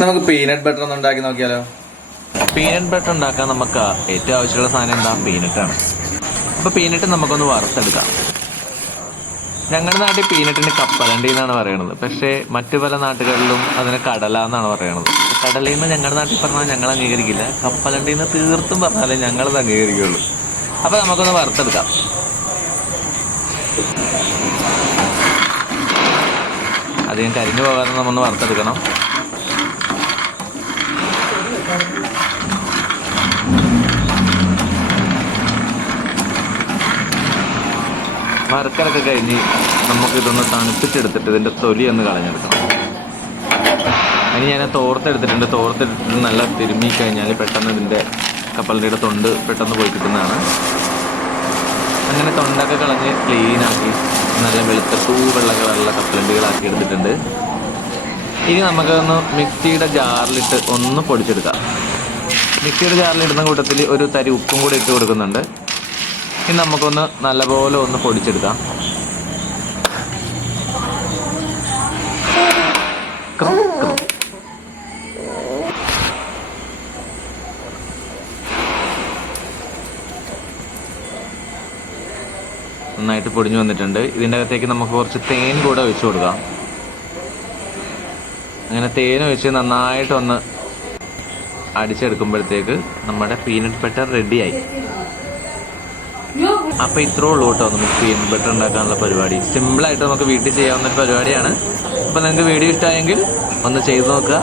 നമുക്ക് peanut butter ഒന്ന് ഉണ്ടാക്കി നോക്കിയാലോ? പീനട്ട് ബട്ടർ ഉണ്ടാക്കാൻ നമുക്ക് ഏറ്റവും ആവശ്യമുള്ള സാധനം എന്താ? പീനട്ടാണ് അപ്പോൾ പീനട്ട് നമുക്കൊന്ന് വറുത്തെടുക്കാം. ഞങ്ങളുടെ നാട്ടിൽ പീനട്ടിന് കപ്പലണ്ടി എന്നാണ് പറയുന്നത് പക്ഷേ മറ്റു പല നാട്ടുകളിലും അതിന് കടല എന്നാണ് പറയുന്നത് കടലയിൽ നിന്ന് ഞങ്ങളുടെ നാട്ടിൽ പറഞ്ഞാൽ ഞങ്ങൾ അംഗീകരിക്കില്ല. കപ്പലണ്ടി എന്ന് തീർത്തും പറഞ്ഞാലേ ഞങ്ങളത് അംഗീകരിക്കുള്ളൂ. അപ്പോൾ നമുക്കൊന്ന് വറുത്തെടുക്കാം. അധികം കരിഞ്ഞു പോകാതെ നമ്മൊന്ന് വറുത്തെടുക്കണം. വറുക്കലൊക്കെ കഴിഞ്ഞ് നമുക്കിതൊന്ന് തണുപ്പിച്ചെടുത്തിട്ട് ഇതിന്റെ തൊലി ഒന്ന് കളഞ്ഞെടുക്കണം. അതിന് ഞാൻ തോർത്തെടുത്തിട്ടുണ്ട് തോർത്തെടുത്തിട്ട് നല്ല തിരുമ്മി കഴിഞ്ഞാൽ പെട്ടെന്ന് ഇതിന്റെ കപ്പലിന്റെ തൊണ്ട് പെട്ടെന്ന് പോയി കിട്ടുന്നതാണ്. അങ്ങനെ തൊണ്ടൊക്കെ കളഞ്ഞ് ക്ലീനാക്കി നല്ല വെളുത്ത പൂ വെള്ള കളറുള്ള കപ്പലണ്ടികളാക്കി എടുത്തിട്ടുണ്ട്. ഇനി നമുക്കൊന്ന് മിക്സിയുടെ ജാറിലിട്ട് ഒന്ന് പൊടിച്ചെടുക്കാം. മിക്സിയുടെ ജാറിലിടുന്ന കൂട്ടത്തിൽ ഒരു തരി ഉപ്പും കൂടി ഇട്ട് കൊടുക്കുന്നുണ്ട്. ഇനി നമുക്കൊന്ന് നല്ലപോലെ ഒന്ന് പൊടിച്ചെടുക്കാം. നന്നായിട്ട് പൊടിഞ്ഞു വന്നിട്ടുണ്ട്. ഇതിന്റെ അകത്തേക്ക് നമുക്ക് കുറച്ച് തേൻ കൂടെ ഒഴിച്ചു കൊടുക്കാം. അങ്ങനെ തേൻ ഒഴിച്ച് നന്നായിട്ടൊന്ന് അടിച്ചെടുക്കുമ്പോഴത്തേക്ക് നമ്മുടെ പീനട്ട് ബട്ടർ റെഡിയായി അപ്പോൾ ഇത്രേ ഉള്ളൂ കേട്ടോ നമുക്ക് പീനട്ട് ബട്ടർ ഉണ്ടാക്കാനുള്ള പരിപാടി. സിമ്പിൾ ആയിട്ട് നമുക്ക് വീട്ടിൽ ചെയ്യാവുന്ന ഒരു പരിപാടിയാണ്. അപ്പോൾ നിങ്ങൾക്ക് വീഡിയോ ഇഷ്ടമായെങ്കിൽ ഒന്ന് ചെയ്ത് നോക്കുക.